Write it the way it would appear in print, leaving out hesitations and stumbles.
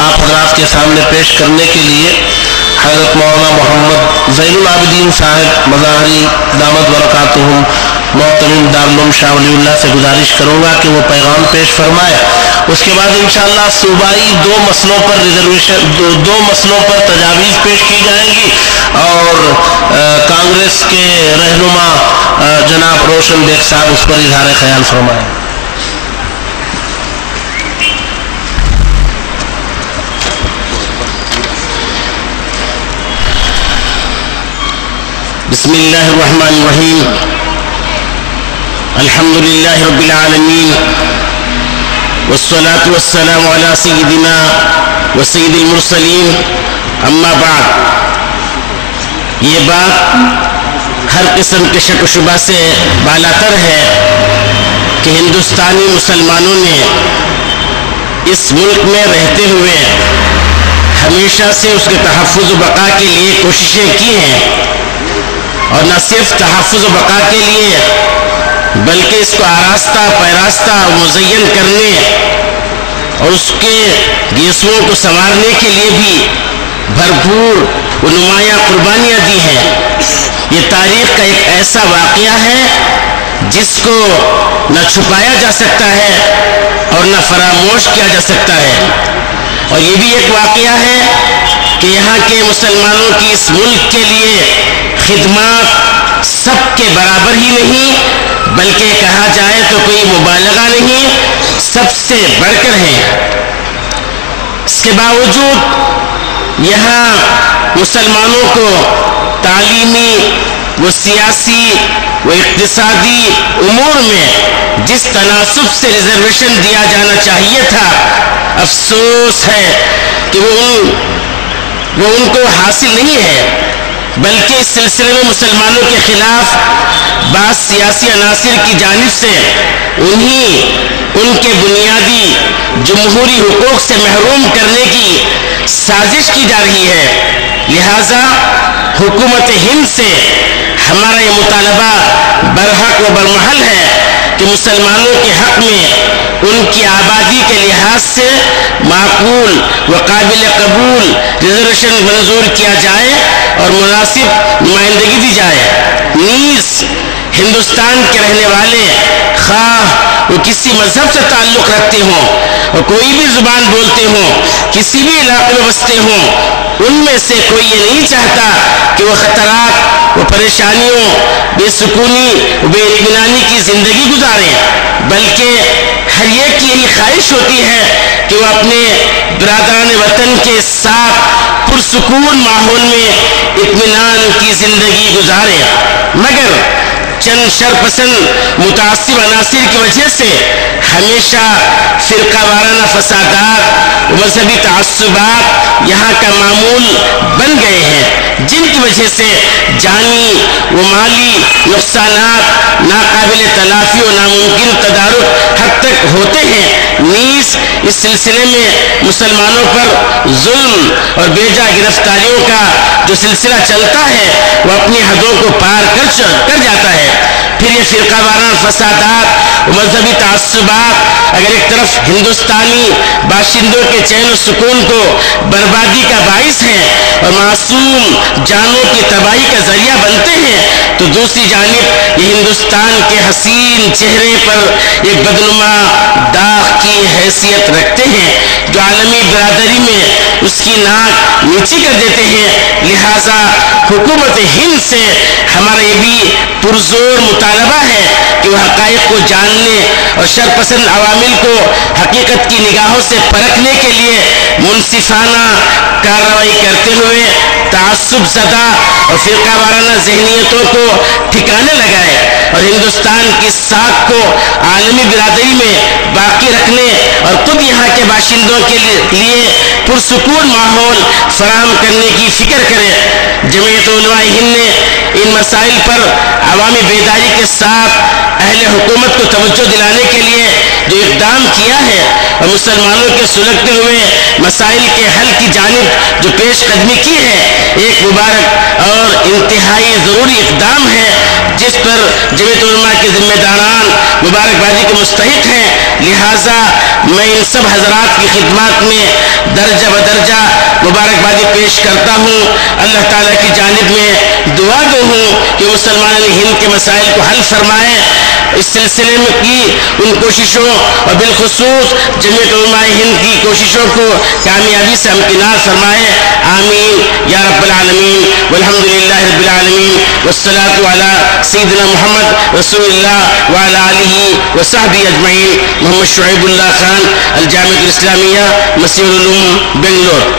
آپ حضرات کے سامنے پیش کرنے کے لیے حضرت مولانا محمد زین العابدین صاحب مظاہری دامت برکاتہم محترم دارالعلوم شاہ ولی اللہ سے گزارش کروں گا کہ وہ پیغام پیش فرمائے. اس کے بعد انشاءاللہ صوبائی دو مسئلوں پر ریزرویشن دو مسئلوں پر تجاویز پیش کی جائیں گی اور کانگریس کے رہنما جناب روشن بیگ صاحب اس پر اظہار خیال فرمائیں. بسم اللہ الرحمن الرحیم. الحمد للہ رب العالمین والصلاة والسلام على سیدنا وسید المرسلین. اما بعد، یہ بات ہر قسم کے شک و شبہ سے بالاتر ہے کہ ہندوستانی مسلمانوں نے اس ملک میں رہتے ہوئے ہمیشہ سے اس کے تحفظ و بقا کے لیے کوششیں کی ہیں، اور نہ صرف تحفظ و بقا کے لیے بلکہ اس کو آراستہ پیراستہ مزین کرنے اور اس کے گیسوؤں کو سنوارنے کے لیے بھی بھرپور و نمایاں قربانیاں دی ہیں. یہ تاریخ کا ایک ایسا واقعہ ہے جس کو نہ چھپایا جا سکتا ہے اور نہ فراموش کیا جا سکتا ہے. اور یہ بھی ایک واقعہ ہے کہ یہاں کے مسلمانوں کی اس ملک کے لیے خدمات سب کے برابر ہی نہیں بلکہ کہا جائے تو کوئی مبالغہ نہیں، سب سے بڑھ کر ہے. اس کے باوجود یہاں مسلمانوں کو تعلیمی و سیاسی و اقتصادی امور میں جس تناسب سے ریزرویشن دیا جانا چاہیے تھا، افسوس ہے کہ وہ ان کو حاصل نہیں ہے، بلکہ اس سلسلے میں مسلمانوں کے خلاف بعض سیاسی عناصر کی جانب سے ان کے بنیادی جمہوری حقوق سے محروم کرنے کی سازش کی جا رہی ہے. لہذا حکومت ہند سے ہمارا یہ مطالبہ برحق و برمحل ہے کہ مسلمانوں کے حق میں ان کی آبادی کے لحاظ سے معقول و قابل قبول ریزرویشن منظور کیا جائے اور مناسب نمائندگی دی جائے. نیز ہندوستان کے رہنے والے خواہ وہ کسی مذہب سے تعلق رکھتے ہوں اور کوئی بھی زبان بولتے ہوں، کسی بھی علاقے میں بستے ہوں، ان میں سے کوئی یہ نہیں چاہتا کہ وہ خطرات و پریشانیوں، بے سکونی و بے اطمینانی کی زندگی گزاریں، بلکہ ہر ایک کی یہی خواہش ہوتی ہے کہ وہ اپنے برادران وطن کے ساتھ پرسکون ماحول میں اطمینان کی زندگی گزارے. مگر چند شرپسند متعصب عناصر کی وجہ سے ہمیشہ فرقہ وارانہ فسادات و مذہبی تعصبات یہاں کا معمول بن گئے ہیں، جن کی وجہ سے جانی و مالی نقصانات ناقابل تلافی و ناممکن تدارک حد تک ہوتے ہیں. نیز اس سلسلے میں مسلمانوں پر ظلم اور بیجا گرفتاریوں کا جو سلسلہ چلتا ہے وہ اپنی حدوں کو پار کر جاتا ہے. پھر یہ فرقہ وارانہ فسادات و مذہبی تعصبات اگر ایک طرف ہندوستانی باشندوں کے چین و سکون کو بربادی کا باعث ہیں اور معصوم جانوں کی تباہی کا ذریعہ بنتے ہیں، تو دوسری جانب یہ ہندوستان کے حسین چہرے پر ایک بدنما داغ کی حیثیت رکھتے ہیں جو عالمی برادری میں اس کی ناک نیچی کر دیتے ہیں. لہذا حکومت ہند سے ہمارا یہ بھی پرزور مطالبہ ہے کہ وہ حقائق کو جاننے اور شرپسند عوامل کو حقیقت کی نگاہوں سے پرکھنے کے لیے منصفانہ کارروائی کرتے ہوئے تعصب زدہ اور فرقہ وارانہ ذہنیتوں کو ٹھکانے لگائے اور ہندوستان کی ساکھ کو عالمی برادری میں باقی رکھنے اور خود یہاں کے باشندوں کے لیے پرسکون ماحول فراہم کرنے کی فکر کرے. جمعیت علماء ہند نے ان مسائل پر عوامی بیداری کے ساتھ اہل حکومت کو توجہ دلانے کے لیے جو اقدام کیا ہے اور مسلمانوں کے سلگتے ہوئے مسائل کے حل کی جانب جو پیش قدمی کی ہے، ایک مبارک اور انتہائی ضروری اقدام ہے جس پر جمعیت علماء کے ذمہ داران مبارکبادی کے مستحق ہیں. لہٰذا میں ان سب حضرات کی خدمات میں درجہ مبارکبادی پیش کرتا ہوں. اللہ تعالیٰ کی جانب میں دعا گو ہوں کہ مسلمان ہند کے مسائل کو حل فرمائے. اس سلسلے میں کی ان کوششوں اور بالخصوص جمعیت علماء ہند کی کوششوں کو کامیابی سے ہمکنار فرمائے. آمین یا رب العالمین. والحمد للہ رب العالمین والصلاة علی سیدنا محمد رسول اللہ وعلی آلہ وصحبہ اجمعین. محمد شعیب اللہ خان، الجامعہ الاسلامیہ، مسیح العلوم، بنگلور.